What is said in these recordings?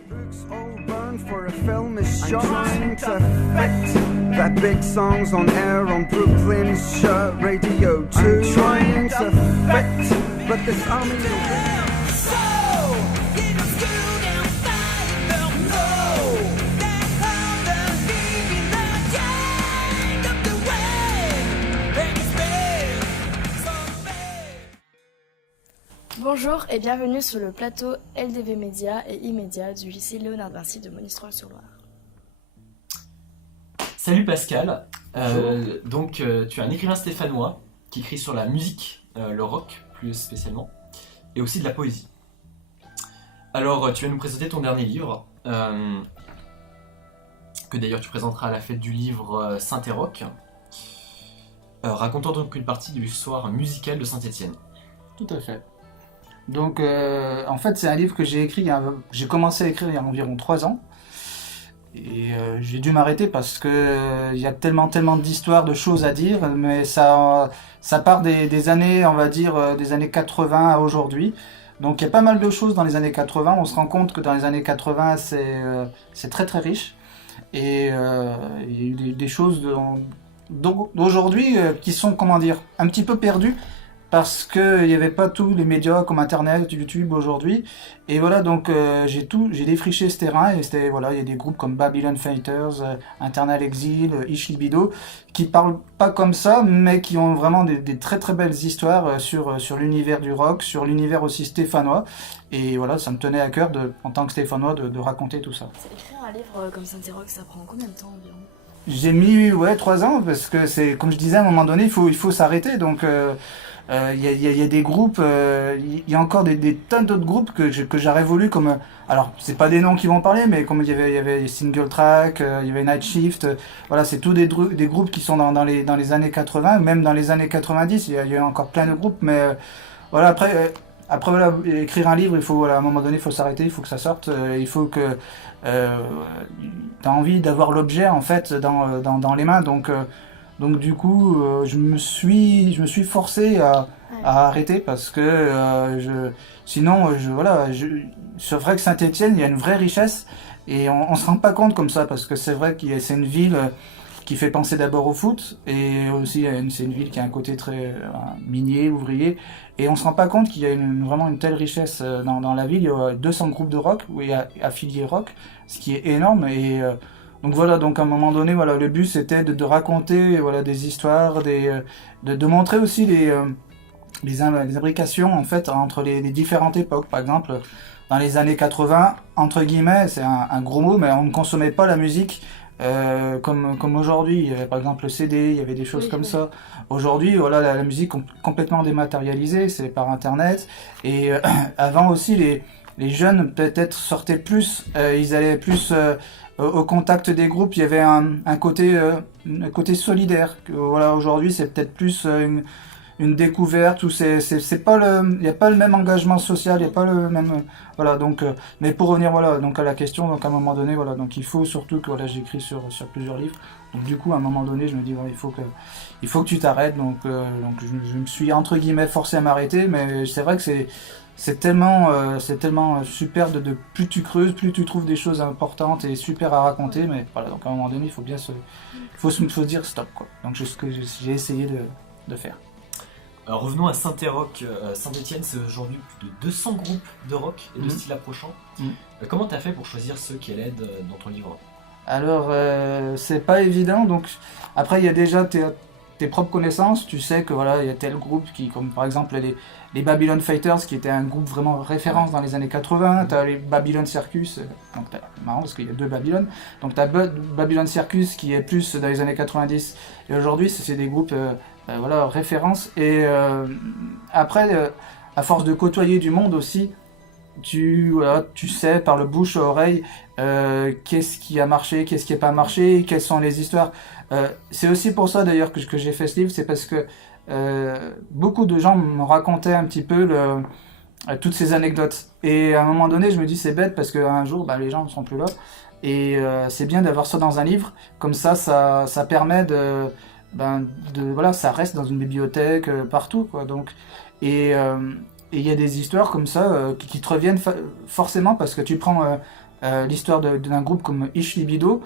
Books all burned for a film is shot. I'm trying to fit that big songs on air on Brooklyn's shirt radio too. I'm trying to fit, but this army Bonjour et bienvenue sur le plateau LDV Média et E-Média du lycée Léonard de Vinci de Monistrol-sur-Loire. Salut Pascal, tu es un écrivain stéphanois qui écrit sur la musique, le rock plus spécialement, et aussi de la poésie. Alors tu vas nous présenter ton dernier livre, que d'ailleurs tu présenteras à la fête du livre Saint-et-Roch, racontant donc une partie de l'histoire musicale de Saint-Étienne. Tout à fait. Donc, en fait, c'est un livre que j'ai écrit, j'ai commencé à écrire il y a environ 3 ans. Et j'ai dû m'arrêter parce que il y a tellement d'histoires, de choses à dire, mais ça part des années, on va dire, des années 80 à aujourd'hui. Donc, il y a pas mal de choses dans les années 80. On se rend compte que dans les années 80, c'est très très riche. Et il y a eu des choses d'aujourd'hui qui sont, comment dire, un petit peu perdues. Parce qu'il n'y avait pas tous les médias comme Internet, YouTube aujourd'hui. Et voilà, donc j'ai défriché ce terrain. Et c'était, voilà, il y a des groupes comme Babylon Fighters, Internal Exil, Ish Libido, qui parlent pas comme ça, mais qui ont vraiment des très très belles histoires sur l'univers du rock, sur l'univers aussi stéphanois. Et voilà, ça me tenait à cœur, en tant que stéphanois, de raconter tout ça. Écrire un livre comme Saint-et-Roch, ça prend combien de temps environ ? J'ai mis 3 ans, parce que c'est, comme je disais, à un moment donné, il faut s'arrêter. Donc il y a des groupes, il y a encore des tonnes d'autres groupes que j'aurais voulu, comme, alors c'est pas des noms qui vont parler, mais comme il y avait Single Track, il y avait Night Shift, voilà, c'est tous des groupes qui sont dans les années 80, même dans les années 90, il y a encore plein de groupes, mais voilà, après voilà, écrire un livre, il faut, voilà, à un moment donné, il faut s'arrêter, il faut que ça sorte, il faut que t'as envie d'avoir l'objet en fait dans les mains, donc du coup, je me suis forcé à arrêter parce que sinon, c'est vrai que Saint-Étienne, il y a une vraie richesse et on se rend pas compte comme ça parce que c'est vrai que c'est une ville qui fait penser d'abord au foot et aussi c'est une ville qui a un côté très minier, ouvrier, et on se rend pas compte qu'il y a vraiment une telle richesse dans la ville. Il y a 200 groupes de rock affiliés rock, ce qui est énorme. Et donc voilà, donc à un moment donné, voilà, le but c'était de raconter, voilà, des histoires, de montrer aussi les imbrications en fait entre les différentes époques. Par exemple, dans les années 80, entre guillemets, c'est un gros mot, mais on ne consommait pas la musique comme aujourd'hui. Il y avait par exemple le CD, il y avait des choses comme ça. Aujourd'hui, voilà, la musique complètement dématérialisée, c'est par Internet. Et avant aussi, les jeunes peut-être sortaient plus, ils allaient plus au contact des groupes. Il y avait un côté solidaire. Voilà, aujourd'hui, c'est peut-être plus une découverte où c'est pas il y a pas le même engagement social, il y a pas le même voilà, donc mais pour revenir, voilà, donc à la question, donc à un moment donné, voilà, donc il faut surtout que, voilà, j'écris sur plusieurs livres, donc du coup à un moment donné je me dis, voilà, il faut que tu t'arrêtes, donc je me suis entre guillemets forcé à m'arrêter, mais c'est vrai que c'est tellement super de plus tu creuses, plus tu trouves des choses importantes et super à raconter, mais voilà, donc à un moment donné il faut se dire stop, quoi. Donc c'est ce que j'ai essayé de faire. Alors revenons à Saint-et-Roch. Saint-Étienne, c'est aujourd'hui plus de 200 groupes de rock et de styles approchants. Comment t'as fait pour choisir ceux qui allaient dans ton livre ? Alors, c'est pas évident. Donc, après, il y a déjà tes propres connaissances. Tu sais que voilà, il y a tel groupe comme par exemple les Babylon Fighters, qui étaient un groupe vraiment référence dans les années 80. T'as les Babylon Circus. Donc, marrant parce qu'il y a 2 Babylon. Donc, t'as Babylon Circus qui est plus dans les années 90. Et aujourd'hui, c'est des groupes voilà, référence. Et après, à force de côtoyer du monde aussi, tu sais par le bouche à oreille qu'est-ce qui a marché, qu'est-ce qui n'a pas marché, quelles sont les histoires. C'est aussi pour ça d'ailleurs que j'ai fait ce livre, c'est parce que beaucoup de gens me racontaient un petit peu toutes ces anecdotes. Et à un moment donné, je me dis c'est bête parce qu'un jour, les gens ne seront plus là. Et c'est bien d'avoir ça dans un livre, comme ça permet voilà, ça reste dans une bibliothèque partout, quoi. Donc, et il y a des histoires comme ça qui te reviennent forcément parce que tu prends l'histoire d'un groupe comme Ich Libido.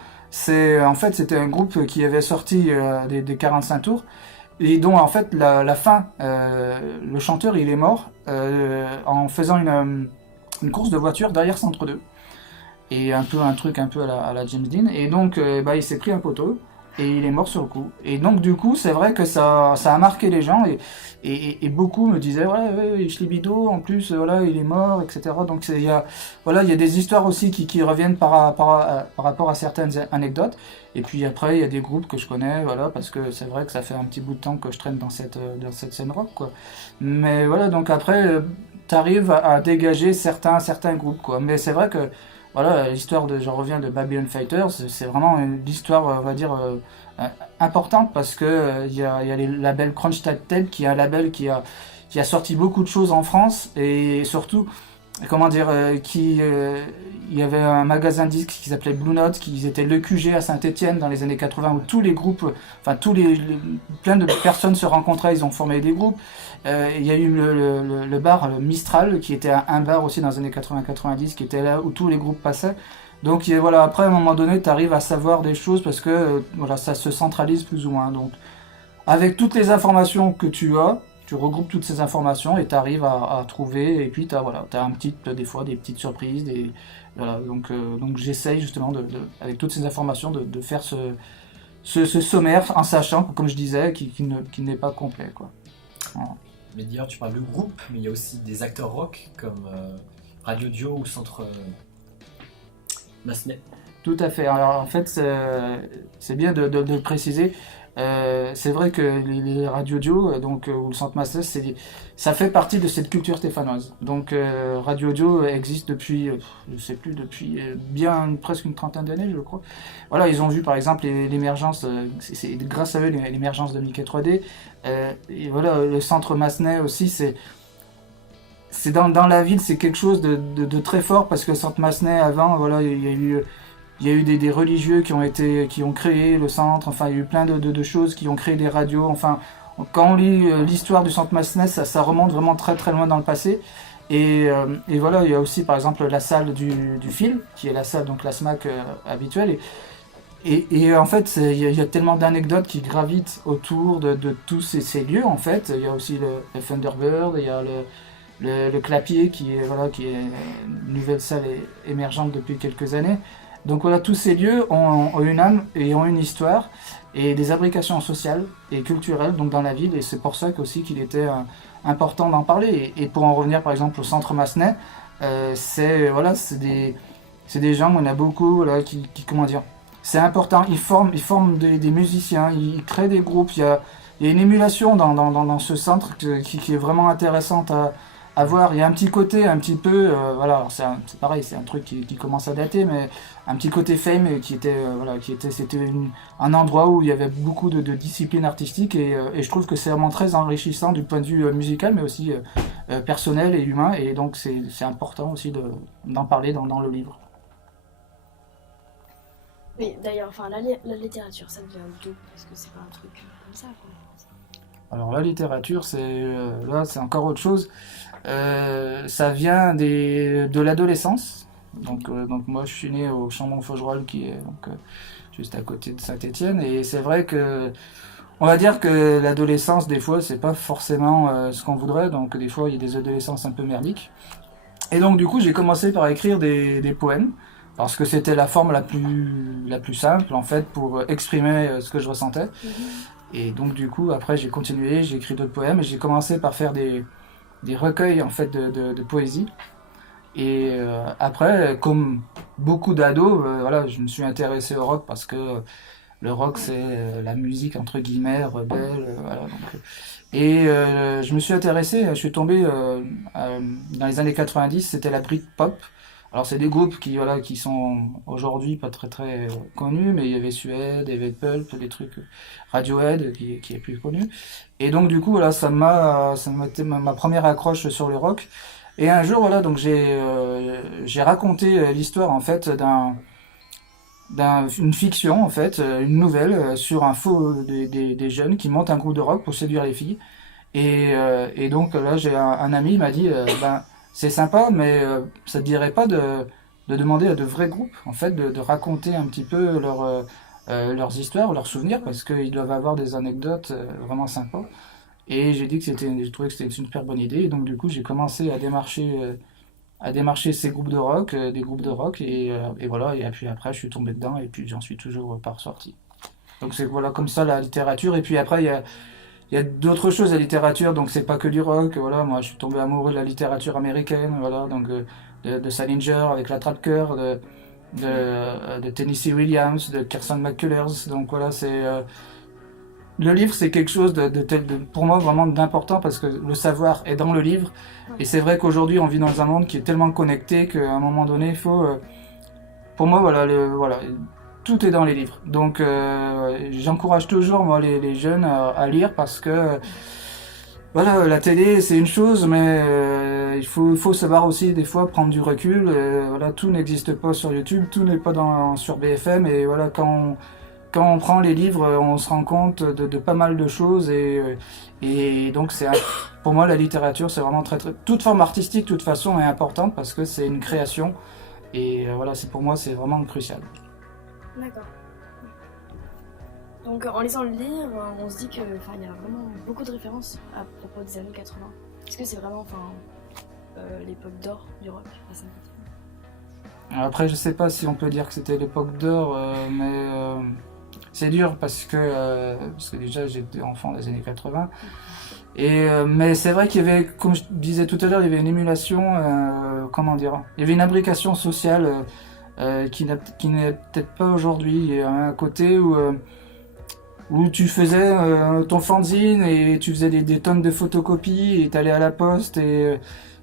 En fait, c'était un groupe qui avait sorti des 45 tours et dont en fait la fin, le chanteur il est mort en faisant une course de voiture derrière Centre 2. Et un truc un peu à la James Dean. Et donc il s'est pris un poteau et il est mort sur le coup. Et donc du coup c'est vrai que ça a marqué les gens et beaucoup me disaient ouais, Ich Libido en plus voilà il est mort, etc. Donc il y a des histoires aussi qui reviennent par rapport à certaines anecdotes. Et puis après il y a des groupes que je connais, voilà, parce que c'est vrai que ça fait un petit bout de temps que je traîne dans cette scène rock, quoi. Mais voilà, donc après t'arrives à dégager certains groupes, quoi. Mais c'est vrai que voilà, l'histoire j'en reviens de Babylon Fighters, c'est vraiment l'histoire, on va dire, importante parce que il y a les labels Kronstadt qui est un label qui a sorti beaucoup de choses en France et surtout, comment dire, il y avait un magasin de disques qui s'appelait Blue Note, qui était le QG à Saint-Étienne dans les années 80 où tous les groupes, enfin plein de personnes se rencontraient, ils ont formé des groupes. Il y a eu le bar le Mistral qui était un bar aussi dans les années 80-90 qui était là où tous les groupes passaient. Donc voilà, après à un moment donné tu arrives à savoir des choses parce que voilà, ça se centralise plus ou moins. Donc avec toutes les informations que tu as, tu regroupes toutes ces informations et tu arrives à trouver, et puis tu as des fois des petites surprises, voilà, donc j'essaye justement avec toutes ces informations de faire ce sommaire en sachant, comme je disais, qu'il n'est pas complet, quoi. Voilà. Mais d'ailleurs, tu parles de groupe, mais il y a aussi des acteurs rock comme Radio Dio ou Centre Massenet. Tout à fait. Alors en fait, c'est bien de le préciser. C'est vrai que les Radio Dio, ou le Centre Massenet, ça fait partie de cette culture stéphanoise. Donc Radio Dio existe depuis, je sais plus, depuis bien presque une trentaine d'années, je crois. Voilà, ils ont vu par exemple l'émergence, c'est grâce à eux l'émergence de Mickey 3D. Et voilà, le Centre Massenet aussi, c'est dans la ville, c'est quelque chose de très fort parce que le Centre Massenet avant, voilà, il y a eu des religieux qui ont créé le centre, enfin il y a eu plein de choses qui ont créé des radios, enfin quand on lit l'histoire du Centre Massenet, ça remonte vraiment très très loin dans le passé. Et voilà, il y a aussi par exemple la salle du film, qui est la salle, donc la SMAC habituelle. Et en fait, il y a tellement d'anecdotes qui gravitent autour de tous ces lieux, en fait. Il y a aussi le Thunderbird, il y a le Clapier, qui est une nouvelle salle émergente depuis quelques années. Donc voilà, tous ces lieux ont une âme et ont une histoire et des imbrications sociales et culturelles donc dans la ville, et c'est pour ça aussi qu'il était important d'en parler. Et pour en revenir par exemple au Centre Massenet, c'est des gens, on a beaucoup voilà, qui comment dire, c'est important, ils forment des musiciens, ils créent des groupes, il y a une émulation dans ce centre qui est vraiment intéressante à voir. Il y a un petit côté un petit peu, voilà, c'est pareil, c'est un truc qui commence à dater, mais un petit côté fame c'était un endroit où il y avait beaucoup de disciplines artistiques et je trouve que c'est vraiment très enrichissant du point de vue musical, mais aussi personnel et humain, et donc c'est important aussi d'en parler dans le livre. Oui, d'ailleurs, enfin, la littérature, ça vient d'où? Parce que c'est pas un truc comme ça, quoi. Alors la littérature, là, c'est encore autre chose. Ça vient de l'adolescence. Donc moi, je suis né au Chambon-Faugerolles, qui est juste à côté de Saint-Étienne. Et c'est vrai que, on va dire que l'adolescence, des fois, c'est pas forcément ce qu'on voudrait. Donc des fois, il y a des adolescences un peu merdiques. Et donc du coup, j'ai commencé par écrire des poèmes. Parce que c'était la forme la plus simple, en fait, pour exprimer ce que je ressentais. Et donc, du coup, après, j'ai continué, j'ai écrit d'autres poèmes, et j'ai commencé par faire des recueils, en fait, de poésie. Et après, comme beaucoup d'ados, voilà, je me suis intéressé au rock, parce que le rock, c'est la musique, entre guillemets, rebelle, voilà. Donc, et je me suis intéressé, je suis tombé, dans les années 90, c'était la Britpop. Alors c'est des groupes qui sont aujourd'hui pas très très connus, mais il y avait Suède, il y avait Pulp, des trucs, Radiohead qui est plus connu. Et donc du coup voilà, ça m'a été ma première accroche sur le rock. Et un jour voilà, donc j'ai raconté l'histoire en fait d'une fiction en fait, une nouvelle sur un faux des jeunes qui montent un groupe de rock pour séduire les filles. Et donc là j'ai un ami, il m'a dit c'est sympa, mais ça te dirait pas de demander à de vrais groupes, en fait, de raconter un petit peu leurs histoires, leurs souvenirs, parce qu'ils doivent avoir des anecdotes vraiment sympas. Et j'ai dit je trouvais que c'était une super bonne idée, et donc du coup j'ai commencé à démarcher ces groupes de rock, des groupes de rock, et voilà, et puis après je suis tombé dedans, et puis j'en suis toujours pas ressorti. Donc c'est voilà comme ça la littérature, et puis après il y a d'autres choses la littérature, donc c'est pas que du rock, voilà, moi je suis tombé amoureux de la littérature américaine, voilà, donc de Salinger avec la Trappe-Cœur, de Tennessee Williams, de Kirsten McCullers, donc voilà, le livre, c'est quelque chose pour moi vraiment d'important parce que le savoir est dans le livre. Et c'est vrai qu'aujourd'hui, on vit dans un monde qui est tellement connecté qu'à un moment donné, il faut. Pour moi, voilà, tout est dans les livres. Donc, j'encourage toujours moi les jeunes à lire parce que voilà, la télé, c'est une chose, mais il faut savoir aussi des fois prendre du recul. Voilà, tout n'existe pas sur YouTube, tout n'est pas sur BFM. Et voilà, quand on prend les livres, on se rend compte de pas mal de choses et donc pour moi la littérature c'est vraiment très toute forme artistique de toute façon est importante parce que c'est une création et voilà pour moi c'est vraiment crucial. D'accord. Donc en lisant le livre, on se dit que il y a vraiment beaucoup de références à propos des années 80. Est-ce que c'est vraiment l'époque d'or du rock à Saint-Étienne? Après je sais pas si on peut dire que c'était l'époque d'or mais c'est dur parce que déjà j'étais enfant des années 80. Mais c'est vrai qu'il y avait, comme je disais tout à l'heure, il y avait une émulation, il y avait une imbrication sociale qui n'est peut-être pas aujourd'hui. Il y a un côté où tu faisais ton fanzine et tu faisais des tonnes de photocopies et t'allais à la poste et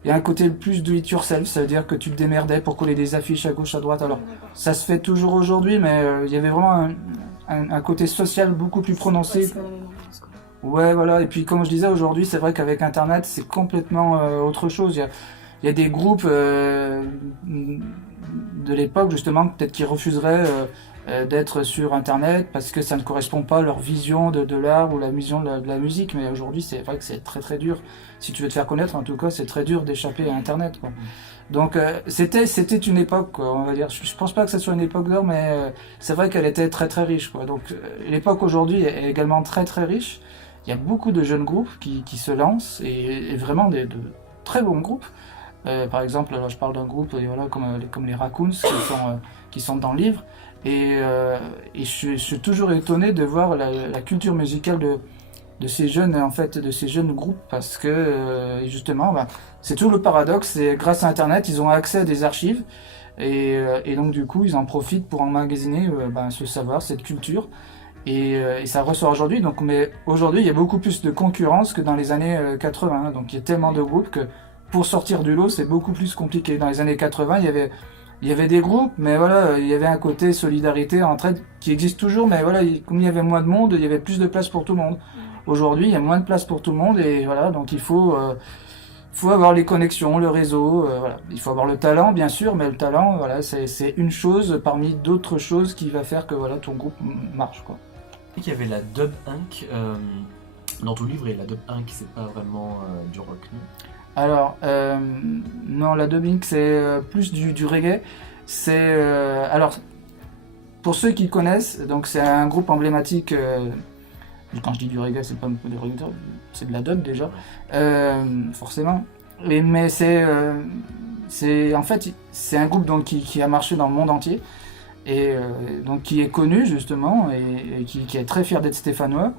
il y a un côté plus do it yourself, ça veut dire que tu te démerdais pour coller des affiches à gauche, à droite. Alors, ça se fait toujours aujourd'hui, mais il y avait vraiment un côté social beaucoup plus prononcé. Ouais, voilà. Et puis, comme je disais, aujourd'hui, c'est vrai qu'avec Internet, c'est complètement autre chose. Il y a des groupes de l'époque, justement, peut-être qui refuseraient d'être sur Internet parce que ça ne correspond pas à leur vision de l'art ou la vision de la musique. Mais aujourd'hui, c'est vrai que c'est très très dur. Si tu veux te faire connaître, en tout cas, c'est très dur d'échapper à Internet, quoi. Donc c'était une époque, quoi, on va dire. Je pense pas que ça soit une époque d'or, mais c'est vrai qu'elle était très très riche, quoi. Donc l'époque aujourd'hui est également très très riche. Il y a beaucoup de jeunes groupes qui se lancent et vraiment de très bons groupes. Par exemple, là, je parle d'un groupe voilà, comme les Raccoons qui sont dans le livre. Et je suis toujours étonné de voir la culture musicale de ces jeunes groupes parce que justement c'est tout le paradoxe, c'est grâce à Internet ils ont accès à des archives et donc du coup ils en profitent pour emmagasiner ce savoir, cette culture et ça ressort aujourd'hui. Donc mais aujourd'hui il y a beaucoup plus de concurrence que dans les années 80, donc il y a tellement de groupes que pour sortir du lot c'est beaucoup plus compliqué. Dans les années 80 il y avait des groupes, mais voilà, il y avait un côté solidarité, entraide qui existe toujours, mais voilà, comme il y avait moins de monde, il y avait plus de place pour tout le monde. Aujourd'hui, il y a moins de place pour tout le monde et voilà, donc il faut avoir les connexions, le réseau, voilà. Il faut avoir le talent, bien sûr, mais le talent, voilà, c'est une chose parmi d'autres choses qui va faire que voilà, ton groupe marche, quoi. Il y avait la Dub Inc. Dans ton livre, et la Dub Inc. c'est pas vraiment du rock, non? Alors, non, la Dub Inc. c'est plus du reggae. C'est alors pour ceux qui connaissent, donc c'est un groupe emblématique. Quand je dis du reggae, c'est pas du reggae, c'est de la dub déjà, forcément. Mais c'est en fait c'est un groupe donc qui a marché dans le monde entier et donc qui est connu justement et qui est très fier d'être stéphanois.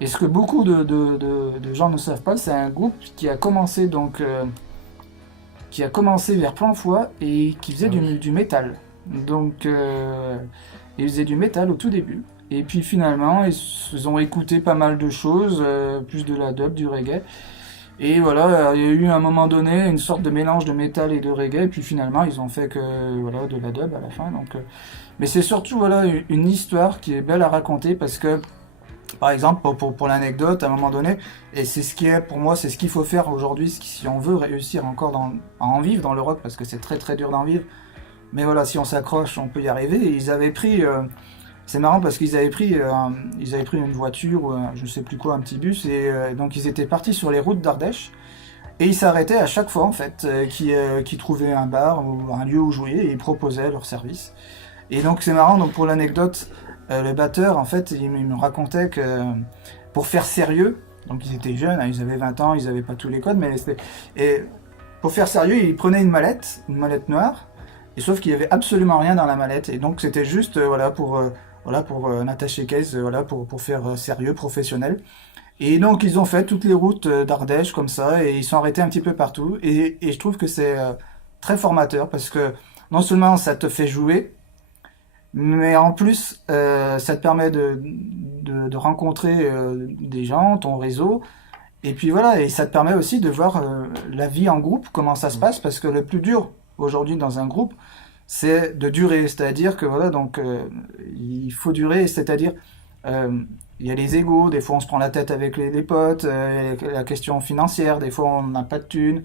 Et ce que beaucoup de gens ne savent pas, c'est un groupe qui a commencé vers Plainfoy et qui faisait du métal. Donc ils faisaient du métal au tout début. Et puis finalement, ils ont écouté pas mal de choses, plus de la dub, du reggae. Et voilà, il y a eu à un moment donné une sorte de mélange de métal et de reggae. Et puis finalement, ils ont fait de la dub à la fin. Donc, mais c'est surtout voilà une histoire qui est belle à raconter parce que, par exemple, pour l'anecdote, à un moment donné, et c'est pour moi, c'est ce qu'il faut faire aujourd'hui si on veut réussir encore à en vivre dans le rock, parce que c'est très très dur d'en vivre. Mais voilà, si on s'accroche, on peut y arriver. Et ils avaient pris... c'est marrant parce qu'ils avaient pris une voiture ou je sais plus quoi, un petit bus, et donc ils étaient partis sur les routes d'Ardèche Et ils s'arrêtaient à chaque fois, en fait, qui trouvaient un bar ou un lieu où jouer et ils proposaient leur service. Et donc c'est marrant, donc pour l'anecdote, le batteur, en fait, il me racontait que pour faire sérieux, donc ils étaient jeunes, hein, ils avaient 20 ans, ils n'avaient pas tous les codes, et pour faire sérieux, ils prenaient une mallette noire, et sauf qu'il n'y avait absolument rien dans la mallette, et donc c'était juste pour un attaché case, pour faire sérieux, professionnel. Et donc ils ont fait toutes les routes d'Ardèche comme ça, et ils sont arrêtés un petit peu partout, et je trouve que c'est très formateur, parce que non seulement ça te fait jouer, mais en plus ça te permet de rencontrer des gens, ton réseau, et puis voilà, et ça te permet aussi de voir la vie en groupe, comment ça se passe, parce que le plus dur aujourd'hui dans un groupe, c'est de durer, c'est-à-dire que voilà, donc il faut durer, c'est-à-dire il y a les égos, des fois on se prend la tête avec les potes, la question financière, des fois on n'a pas de thunes,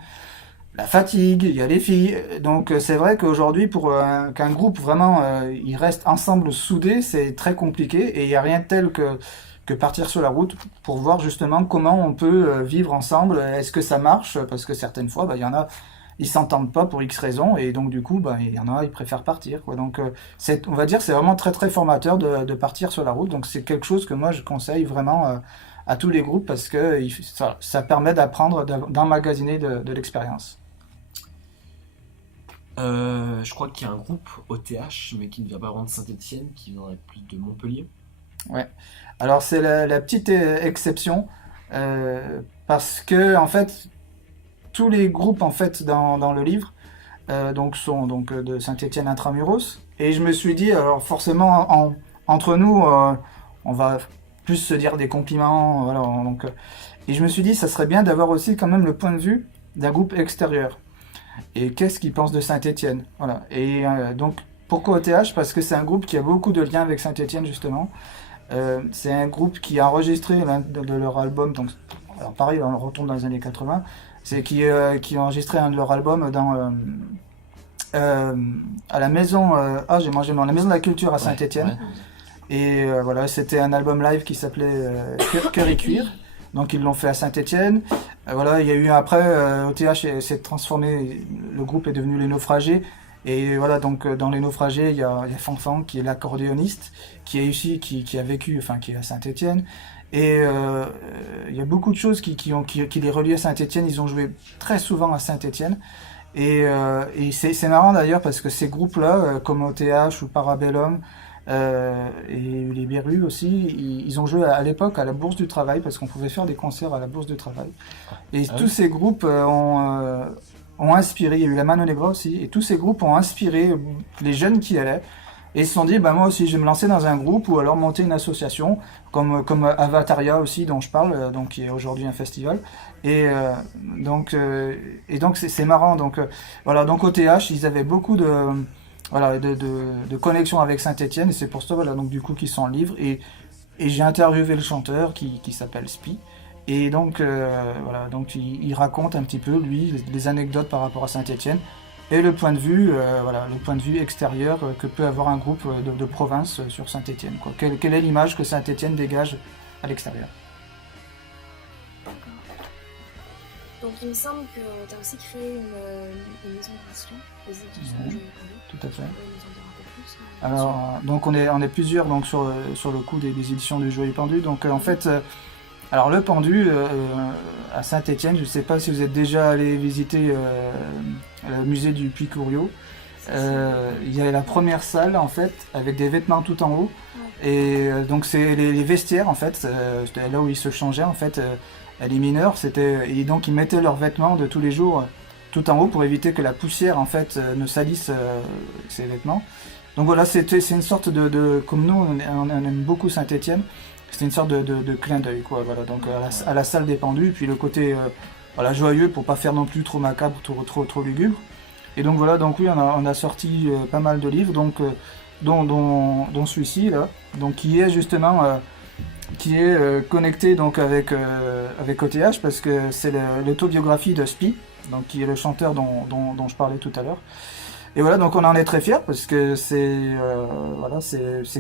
la fatigue, il y a les filles. Donc c'est vrai qu'aujourd'hui, pour qu'un groupe vraiment il reste ensemble soudé, c'est très compliqué et il n'y a rien de tel que partir sur la route pour voir justement comment on peut vivre ensemble. Est-ce que ça marche? Parce que certaines fois, il y en a, ils s'entendent pas pour X raisons et donc du coup, il y en a, ils préfèrent partir, quoi. Donc on va dire, c'est vraiment très très formateur de partir sur la route. Donc c'est quelque chose que moi je conseille vraiment à tous les groupes parce que ça permet d'apprendre, d'emmagasiner de l'expérience. Je crois qu'il y a un groupe OTH, mais qui ne vient pas vraiment de Saint-Étienne, qui viendrait plus de Montpellier. Ouais. Alors c'est la petite exception parce que en fait tous les groupes en fait dans le livre sont de Saint-Étienne intramuros et je me suis dit alors forcément entre nous on va plus se dire des compliments voilà, donc et je me suis dit ça serait bien d'avoir aussi quand même le point de vue d'un groupe extérieur. Et qu'est-ce qu'ils pensent de Saint-Étienne? Voilà. Et donc, pourquoi OTH? Parce que c'est un groupe qui a beaucoup de liens avec Saint-Étienne, justement. C'est un groupe qui a enregistré l'un de leurs albums, donc, alors pareil, on retourne dans les années 80, c'est qui a enregistré un de leurs albums à la maison, j'ai mangé dans la maison de la culture à Saint-Étienne. Ouais. Et voilà, c'était un album live qui s'appelait Cœur et Cuir. Donc ils l'ont fait à Saint-Étienne. Voilà, il y a eu après OTH s'est transformé, le groupe est devenu Les Naufragés. Et voilà, donc dans Les Naufragés, il y a Fanfan qui est l'accordéoniste, qui est ici, qui a vécu, enfin qui est à Saint-Étienne. Et il y a beaucoup de choses qui les relient à Saint-Étienne. Ils ont joué très souvent à Saint-Étienne. Et c'est marrant d'ailleurs parce que ces groupes-là, comme OTH ou Parabellum, et les Berus aussi, ils ont joué à l'époque à la Bourse du Travail parce qu'on pouvait faire des concerts à la Bourse du Travail. Et tous ces groupes ont inspiré, il y a eu la Mano Negra aussi, et tous ces groupes ont inspiré les jeunes qui y allaient. Et ils se sont dit, moi aussi je vais me lancer dans un groupe ou alors monter une association, comme Avataria aussi dont je parle, donc qui est aujourd'hui un festival. Et donc c'est marrant. Donc voilà, donc OTH, ils avaient beaucoup de connexion avec Saint-Étienne et c'est pour ça donc du coup qu'ils sont en livre et j'ai interviewé le chanteur qui s'appelle Spi et donc donc il raconte un petit peu lui les anecdotes par rapport à Saint-Étienne et le point de vue extérieur que peut avoir un groupe de province sur Saint-Étienne, quoi. Quelle est l'image que Saint-Étienne dégage à l'extérieur. Donc il me semble que tu as aussi créé une maison d'édition, les éditions de Joyeux Pendu. Tout à fait. Plus, alors donc on est plusieurs donc sur le coup des éditions du Joyeux Pendu. Donc en fait alors le Pendu à Saint-Étienne, je ne sais pas si vous êtes déjà allé visiter le musée du Puy-Couriot. Il y a la première salle en fait avec des vêtements tout en haut. Ouais. Et donc c'est les vestiaires en fait, c'était là où ils se changeaient en fait. Les mineurs, et donc ils mettaient leurs vêtements de tous les jours tout en haut pour éviter que la poussière en fait ne salisse ces vêtements. Donc voilà, c'est une sorte de comme nous on aime beaucoup Saint-Étienne, c'est une sorte de clin d'œil quoi. Voilà, donc à la salle des Pendus, puis le côté joyeux pour pas faire non plus trop macabre, trop lugubre. Et donc voilà, donc oui, on a sorti pas mal de livres, donc dont celui-ci là, donc qui est justement connecté donc avec OTH parce que c'est l'autobiographie de Spi, donc qui est le chanteur dont je parlais tout à l'heure. Et voilà, donc on en est très fiers parce que c'est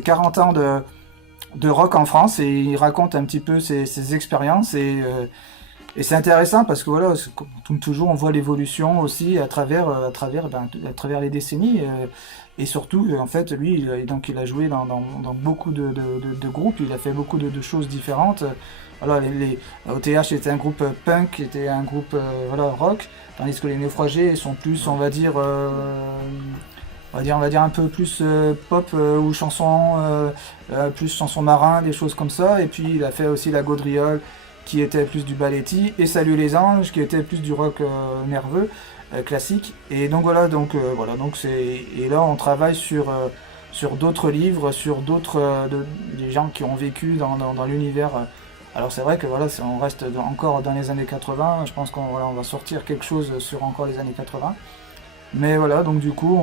40 ans de rock en France et il raconte un petit peu ses expériences et Et c'est intéressant parce que voilà, comme toujours, on voit l'évolution aussi à travers les décennies. Et surtout, en fait, lui, donc, il a joué dans beaucoup de groupes, il a fait beaucoup de choses différentes. Voilà, OTH était un groupe punk, était un groupe voilà, rock, tandis que les Naufragés sont plus, on va dire un peu plus pop ou plus chansons marin, des choses comme ça. Et puis il a fait aussi la Gaudriole, qui était plus du balletti, et Salut les anges, qui était plus du rock nerveux, classique. Et donc voilà, donc et là on travaille sur d'autres livres, sur d'autres des gens qui ont vécu dans l'univers. Alors c'est vrai que voilà, on reste encore dans les années 80, je pense on va sortir quelque chose sur encore les années 80. Mais voilà, donc du coup,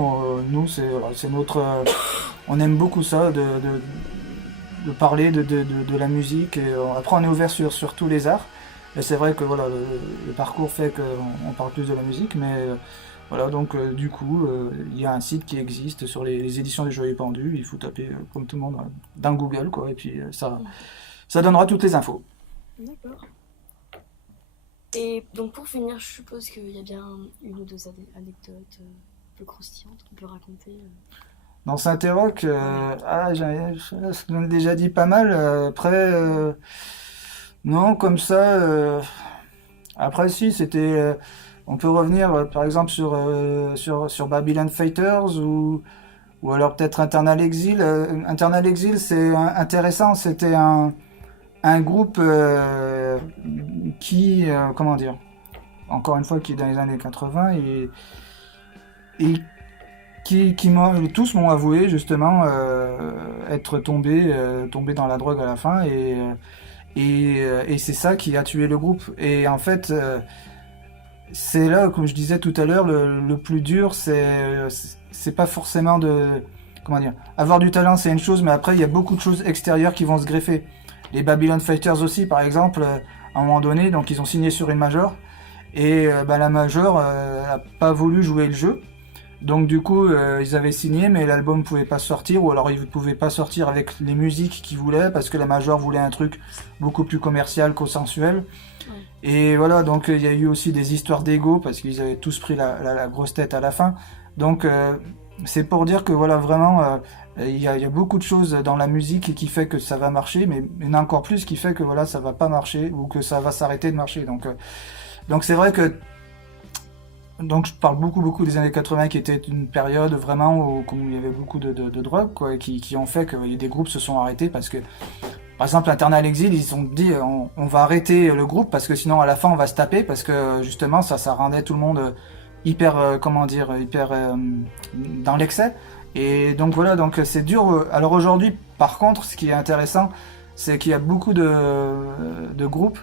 nous, c'est notre... on aime beaucoup ça, de parler de la musique. Et, après, on est ouvert sur tous les arts. Et c'est vrai que voilà, le parcours fait qu'on parle plus de la musique. Mais voilà, donc du coup, il y a un site qui existe sur les éditions des Joyeux Pendus. Il faut taper, comme tout le monde, dans Google, quoi. Et puis ça donnera toutes les infos. D'accord. Et donc pour finir, je suppose qu'il y a bien une ou deux anecdotes un peu croustillantes qu'on peut raconter. Dans Saint-Roch, j'en ai déjà dit pas mal. Après, non, comme ça. Après, si, c'était. On peut revenir, par exemple, sur Babylon Fighters ou alors peut-être Internal Exile. Internal Exile, c'est intéressant. C'était un groupe qui, comment dire, encore une fois, qui est dans les années 80 et qui tous m'ont avoué justement être tombé dans la drogue à la fin et c'est ça qui a tué le groupe. Et en fait, c'est là, comme je disais tout à l'heure, le plus dur, c'est pas forcément comment dire, avoir du talent, c'est une chose, mais après il y a beaucoup de choses extérieures qui vont se greffer. Les Babylon Fighters aussi, par exemple, à un moment donné, donc ils ont signé sur une major, et la major n'a pas voulu jouer le jeu. Donc du coup, ils avaient signé, mais l'album ne pouvait pas sortir, ou alors il ne pouvait pas sortir avec les musiques qu'ils voulaient, parce que la major voulait un truc beaucoup plus commercial, consensuel. Et voilà, donc il y a eu aussi des histoires d'ego, parce qu'ils avaient tous pris la grosse tête à la fin. Donc c'est pour dire que voilà, vraiment... il y a beaucoup de choses dans la musique qui fait que ça va marcher, mais il y en a encore plus qui fait que voilà, ça va pas marcher ou que ça va s'arrêter de marcher. Donc c'est vrai que je parle beaucoup des années 80 qui était une période vraiment où il y avait beaucoup de drogue, quoi, qui ont fait que des groupes se sont arrêtés parce que, par exemple, Internal Exile, ils ont dit on va arrêter le groupe parce que sinon à la fin on va se taper, parce que justement ça rendait tout le monde hyper dans l'excès. Et donc voilà, donc c'est dur. Alors aujourd'hui, par contre, ce qui est intéressant, c'est qu'il y a beaucoup de groupes.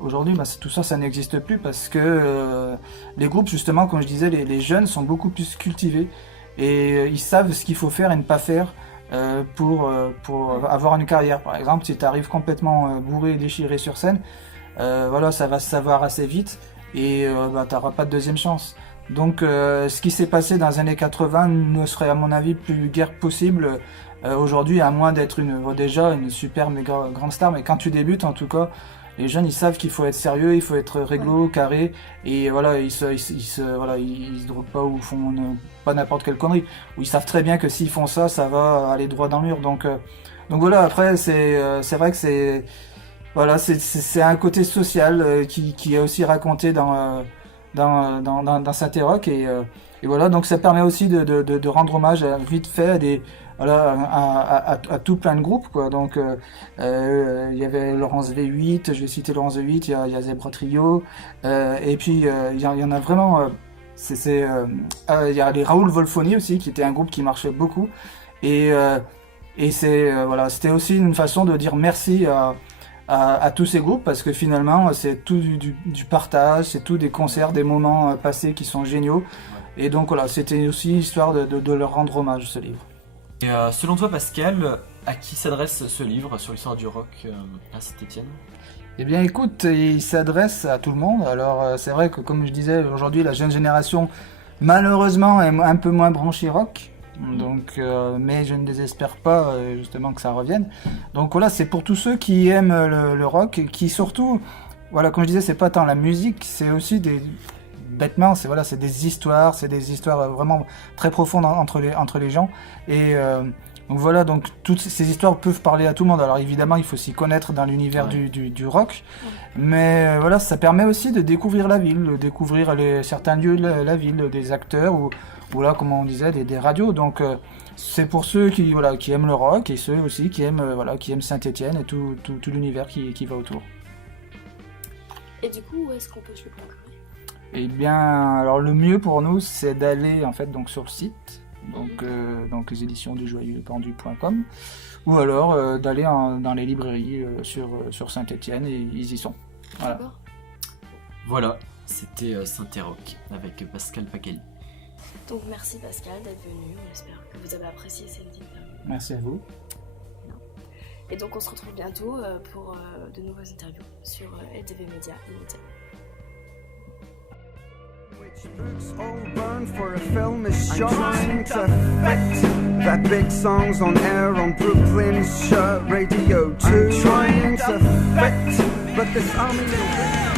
Aujourd'hui, tout ça n'existe plus parce que les groupes, justement, comme je disais, les jeunes sont beaucoup plus cultivés et ils savent ce qu'il faut faire et ne pas faire pour avoir une carrière. Par exemple, si tu arrives complètement bourré et déchiré sur scène, voilà, ça va se savoir assez vite et tu n'auras pas de deuxième chance. Donc ce qui s'est passé dans les années 80 ne serait à mon avis plus guère possible aujourd'hui, à moins d'être déjà une super méga grande star. Mais quand tu débutes, en tout cas, les jeunes ils savent qu'il faut être sérieux, il faut être réglo, carré, et voilà, ils se droguent pas ou font pas n'importe quelle connerie. Ou ils savent très bien que s'ils font ça, ça va aller droit dans le mur. Donc voilà, après c'est vrai que c'est un côté social qui est aussi raconté dans Saint-Roch et voilà, donc ça permet aussi de rendre hommage vite fait à tout plein de groupes, quoi. Donc il y avait Laurence V8, je vais citer Laurence V8, il y a Zebra Trio, et puis il y en a vraiment, il y a les Raoul Wolfoni aussi, qui était un groupe qui marchait beaucoup, et c'était aussi une façon de dire merci à tous ces groupes, parce que finalement c'est tout du partage, c'est tout des concerts, des moments passés qui sont géniaux, et donc voilà, c'était aussi histoire de leur rendre hommage, ce livre. Et selon toi, Pascal, à qui s'adresse ce livre sur l'histoire du rock à Saint-Étienne ? Eh bien écoute, il s'adresse à tout le monde. Alors c'est vrai que, comme je disais, aujourd'hui la jeune génération malheureusement est un peu moins branchée rock, Donc, mais je ne désespère pas justement que ça revienne. Donc voilà, c'est pour tous ceux qui aiment le rock et qui surtout, voilà, comme je disais, c'est pas tant la musique, c'est aussi bêtement, c'est des histoires, vraiment très profondes entre les gens. Et donc voilà, donc toutes ces histoires peuvent parler à tout le monde. Alors évidemment, il faut s'y connaître dans l'univers du rock, mais voilà, ça permet aussi de découvrir la ville, de découvrir certains lieux de la ville, des acteurs ou là, comme on disait, des radios. Donc c'est pour ceux qui aiment le rock et ceux aussi qui aiment Saint-Étienne et tout l'univers qui va autour. Et du coup, où est-ce qu'on peut se le procurer? Eh bien, alors le mieux pour nous, c'est d'aller en fait donc sur le site, donc les éditions du joyeuxpendu.com, ou alors d'aller dans les librairies sur Saint-Étienne et ils y sont. Voilà. D'accord. Voilà, c'était Saint-Roch avec Pascal Pacali. Donc merci Pascal d'être venu, on espère que vous avez apprécié cette interview. Merci à vous. Et donc on se retrouve bientôt pour de nouvelles interviews sur LDV Media Limited. Which books all burn for a film is shot. I'm trying to fit that big songs on air on Brooklyn's Radio 2. I'm trying to fit, but this army little